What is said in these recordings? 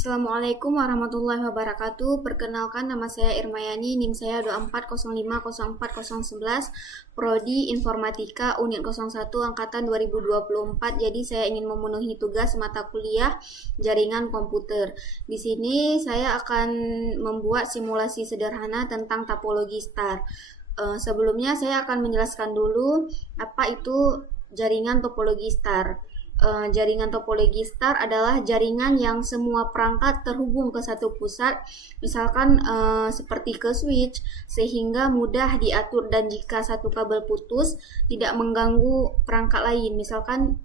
Assalamualaikum warahmatullahi wabarakatuh. Perkenalkan, nama saya Irmayani, NIM saya 240504011, Prodi Informatika Unit 01 Angkatan 2024. Jadi saya ingin memenuhi tugas mata kuliah Jaringan Komputer. Di sini saya akan membuat simulasi sederhana tentang topologi star. Sebelumnya saya akan menjelaskan dulu apa itu jaringan topologi star. Jaringan topologi star adalah jaringan yang semua perangkat terhubung ke satu pusat, misalkan seperti ke switch, sehingga mudah diatur, dan jika satu kabel putus tidak mengganggu perangkat lain. Misalkan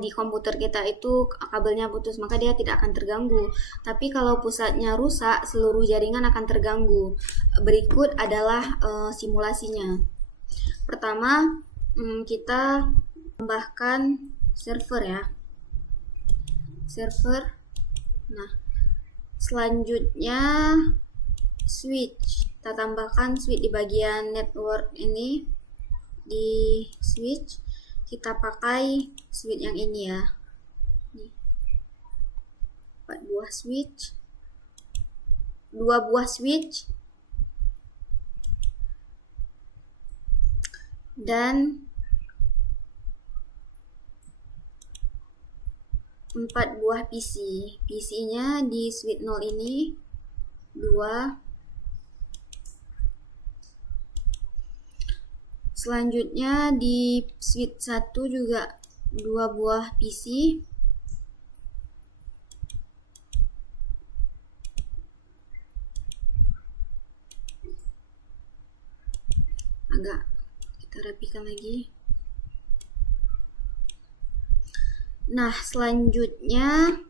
di komputer kita itu kabelnya putus, maka dia tidak akan terganggu. Tapi kalau pusatnya rusak, seluruh jaringan akan terganggu. Berikut adalah simulasinya. Pertama, kita tambahkan server ya, server. Nah, selanjutnya switch, kita tambahkan switch di bagian network ini. Di switch kita pakai switch yang ini ya, nih, 4 buah switch, 2 buah switch, dan 4 buah PC. PC-nya di switch 0 ini 2. Selanjutnya di switch 1 juga 2 buah PC. Agak kita rapikan lagi. Nah, selanjutnya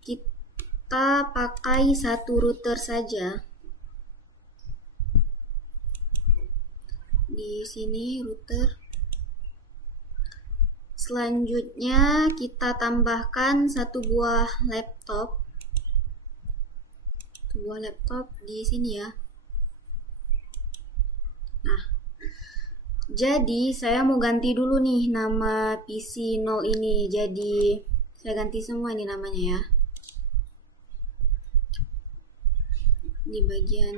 kita pakai satu router saja. Di sini router. Selanjutnya kita tambahkan satu buah laptop. Satu buah laptop di sini ya. Nah, jadi saya mau ganti dulu nih nama PC 0 ini. Jadi saya ganti semua ini namanya ya. Di bagian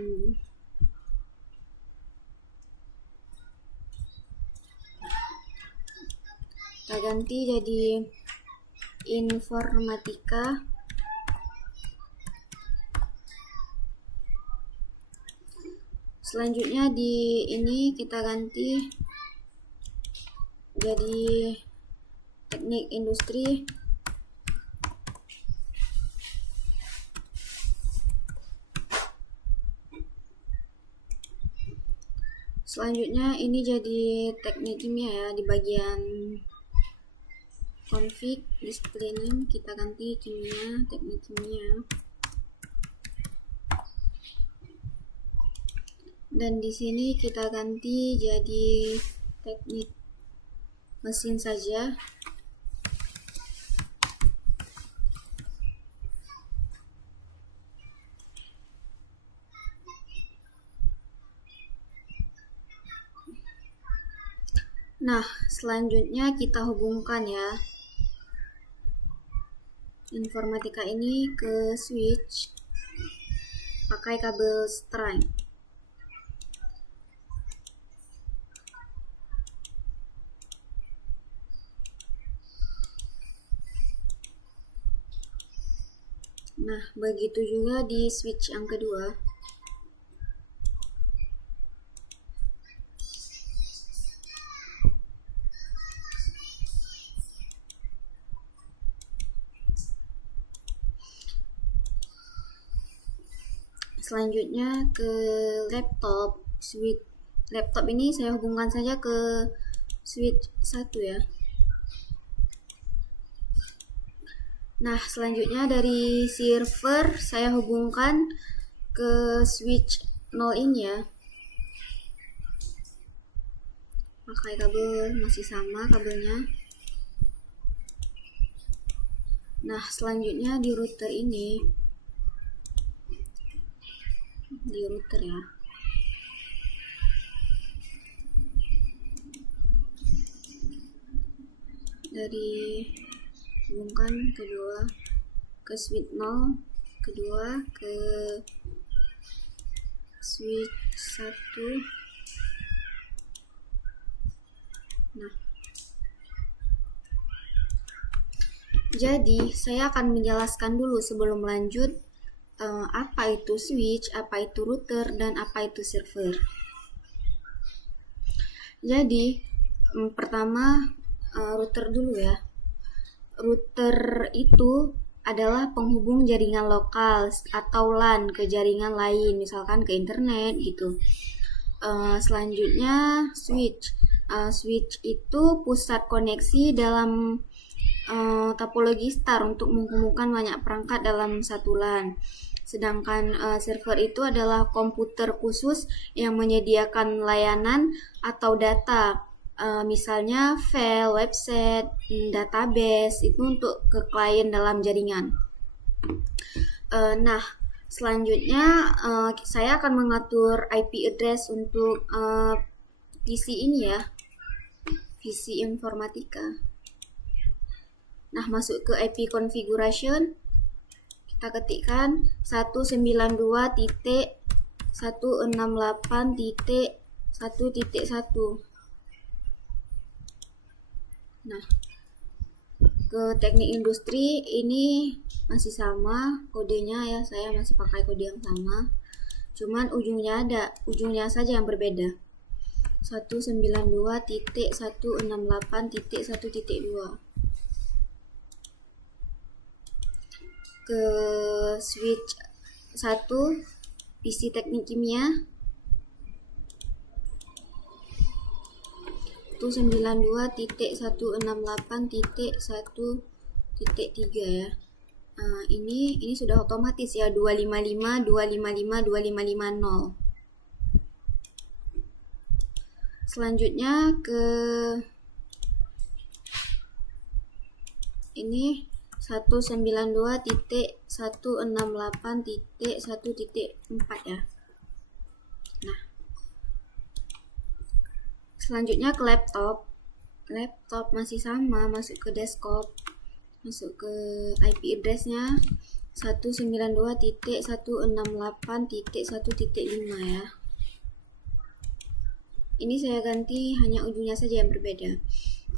kita ganti jadi Informatika. Selanjutnya di ini kita ganti jadi Teknik Industri. Selanjutnya ini jadi Teknik Kimia ya, di bagian config display name kita ganti kimia, Teknik Kimia. Dan di sini kita ganti jadi Teknik Mesin saja. Nah, selanjutnya kita hubungkan ya Informatika ini ke switch pakai kabel string. Nah, begitu juga di switch yang kedua. Selanjutnya ke laptop. Switch laptop ini saya hubungkan saja ke switch 1 ya. Nah, selanjutnya dari server saya hubungkan ke switch 0 ini ya. Pakai kabel masih sama kabelnya. Nah, selanjutnya di router ini, di router ya. Dari hubungkan kedua ke switch 0, kedua ke switch 1. Nah, jadi saya akan menjelaskan dulu sebelum lanjut apa itu switch, apa itu router, dan apa itu server. Jadi pertama router dulu ya. Router itu adalah penghubung jaringan lokal atau LAN ke jaringan lain, misalkan ke internet gitu. Selanjutnya switch. Switch itu pusat koneksi dalam topologi star untuk menghubungkan banyak perangkat dalam satu LAN. Sedangkan server itu adalah komputer khusus yang menyediakan layanan atau data. Misalnya file, website, database itu untuk ke klien dalam jaringan. Nah, selanjutnya saya akan mengatur IP address untuk PC ini ya, PC informatika. Nah, masuk ke IP configuration, kita ketikkan 192.168.1.1. Nah, ke teknik industri ini masih sama kodenya ya, saya masih pakai kode yang sama, cuman ujungnya saja yang berbeda. 192.168.1.2. Ke switch 1 PC teknik kimia 192.168.1.3 ya. Ini sudah otomatis ya, 255.255.255.0. Selanjutnya ke ini 192.168.1.4 ya. Nah, selanjutnya ke laptop masih sama, masuk ke desktop, masuk ke IP address-nya 192.168.1.5 ya. Ini saya ganti hanya ujungnya saja yang berbeda.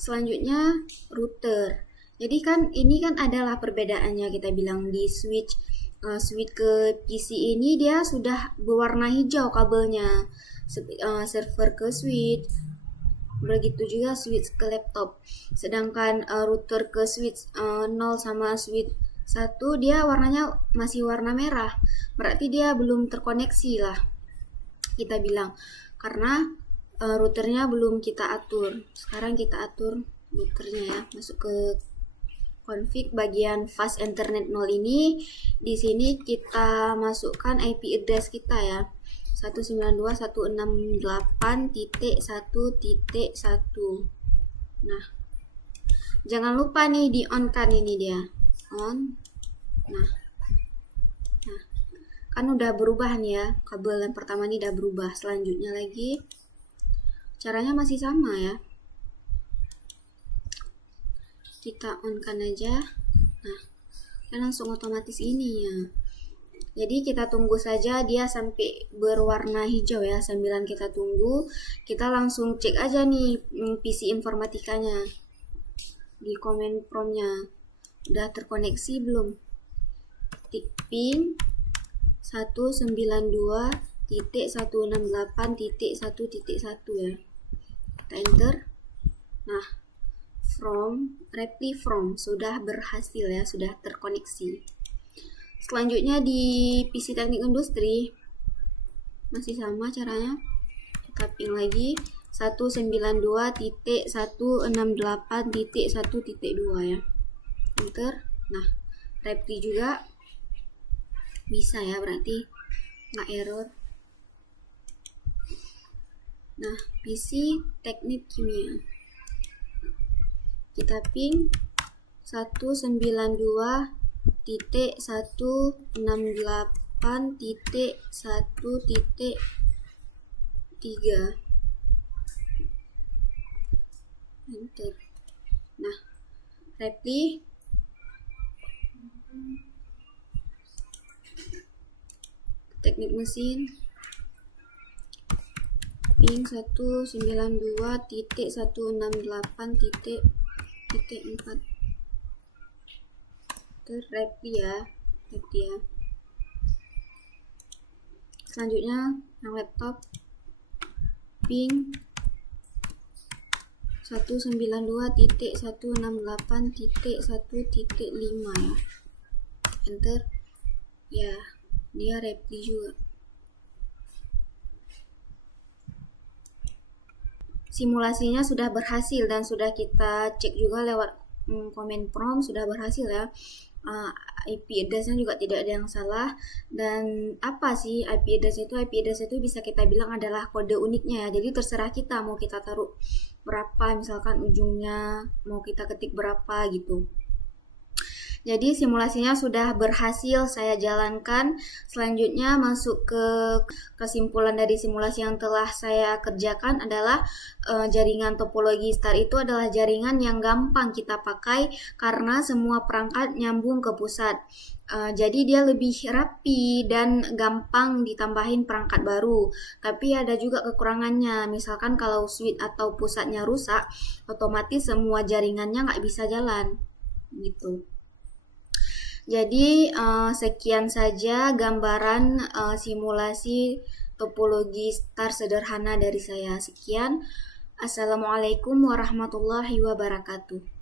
Selanjutnya router. Jadi kan ini kan adalah perbedaannya, kita bilang di switch ke PC ini dia sudah berwarna hijau kabelnya, server ke switch, begitu juga switch ke laptop. Sedangkan router ke switch 0 sama switch 1 dia warnanya masih warna merah, berarti dia belum terkoneksi lah kita bilang, karena routernya belum kita atur. Sekarang kita atur routernya ya, masuk ke config bagian fast internet 0 ini. Di sini kita masukkan IP address kita ya, 192.168.1.1. Nah, jangan lupa nih di on kan, ini dia on. Nah, kan udah berubah nih ya, kabel yang pertama ini udah berubah. Selanjutnya lagi caranya masih sama ya, kita on kan aja. Nah, kan langsung otomatis ini ya. Jadi kita tunggu saja dia sampai berwarna hijau ya. Sambilan kita tunggu, kita langsung cek aja nih PC informatikanya di command prompt-nya udah terkoneksi belum. Tik ping 192.168.1.1 ya, kita enter. Nah, reply from sudah berhasil ya, sudah terkoneksi. Selanjutnya di PC teknik industri masih sama caranya, kita ping lagi 192.168.1.2 ya, enter. Nah, reply juga bisa ya, berarti nggak error. Nah, PC teknik kimia kita ping 192.168.1.3. Enter. Nah, reply teknik mesin ping 192.168.4. Reply ya. Selanjutnya yang laptop ping 192.168.1.5 ya. Enter. Ya, dia reply juga. Simulasinya sudah berhasil dan sudah kita cek juga lewat comment prompt, sudah berhasil ya. IP address-nya juga tidak ada yang salah. Dan apa sih IP address itu? IP address itu bisa kita bilang adalah kode uniknya ya. Jadi terserah kita mau kita taruh berapa, misalkan ujungnya mau kita ketik berapa gitu. Jadi simulasinya sudah berhasil saya jalankan. Selanjutnya masuk ke kesimpulan dari simulasi yang telah saya kerjakan adalah jaringan topologi star itu adalah jaringan yang gampang kita pakai karena semua perangkat nyambung ke pusat. Jadi dia lebih rapi dan gampang ditambahin perangkat baru. Tapi ada juga kekurangannya. Misalkan kalau switch atau pusatnya rusak, otomatis semua jaringannya nggak bisa jalan gitu. Jadi sekian saja gambaran simulasi topologi star sederhana dari saya. Sekian. Assalamualaikum warahmatullahi wabarakatuh.